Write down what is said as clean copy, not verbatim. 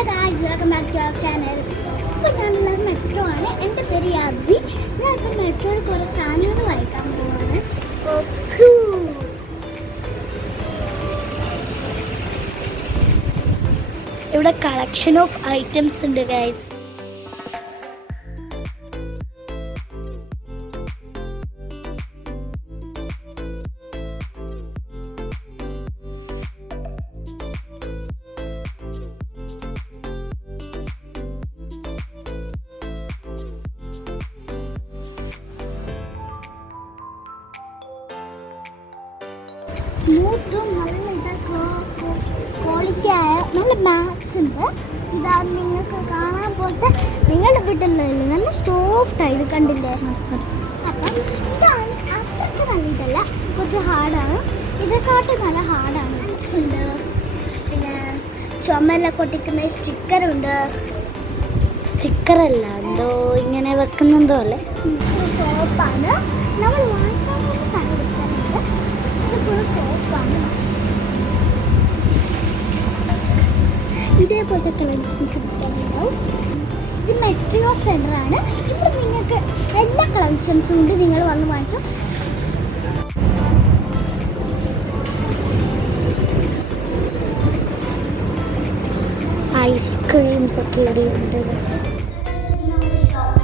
Hello guys, welcome back to our channel. ഇപ്പോൾ ഞാനുള്ള metro ആണ്. എൻ്റെ പേര് യാദ്വി. ഞാനിപ്പോൾ മെട്രോയിൽ കുറേ സാധനങ്ങൾ വായിക്കാൻ പോവാണ്. ഇവിടെ കളക്ഷൻ ഓഫ് ഐറ്റംസ് ഉണ്ട് ഗായ്സ്. സ്മൂത്തും നല്ല ക്വാളിറ്റിയായ നല്ല മാക്സ് ഉണ്ട്. ഇതാ നിങ്ങൾക്ക് കാണാൻ പോലത്തെ നിങ്ങളുടെ വീട്ടിലല്ലേ നല്ല സോഫ്റ്റായി ഇത് കണ്ടില്ലേ. അപ്പം ഇതാണ് അത്രയ്ക്ക് നല്ല ഇതല്ല, കുറച്ച് ഹാർഡാണ്. ഇതെക്കാട്ടും നല്ല ഹാർഡാണ്. ഉണ്ട് പിന്നെ ചുമല പൊട്ടിക്കുന്ന സ്റ്റിക്കറുണ്ട്. സ്റ്റിക്കറല്ല, എന്തോ ഇങ്ങനെ വെക്കുന്നെന്തോ അല്ലേ. സോപ്പാണ് നമ്മൾ വാങ്ങിക്കാൻ കണ്ടുപിടിക്കാറുണ്ട്. സോപ്പാണ്. ഇതേപോലത്തെ കളക്ഷൻസ് ഉണ്ടാവും. ഇത് മെട്രോ സെൻ്ററാണ്. ഇവിടെ നിങ്ങൾക്ക് എല്ലാ കളക്ഷൻസും ഉണ്ട്. നിങ്ങൾ വന്ന് വാങ്ങിക്കും. ഐസ്ക്രീംസ് ഒക്കെ ഇവിടെ ഉണ്ട്. നമ്മുടെ ഷോപ്പ്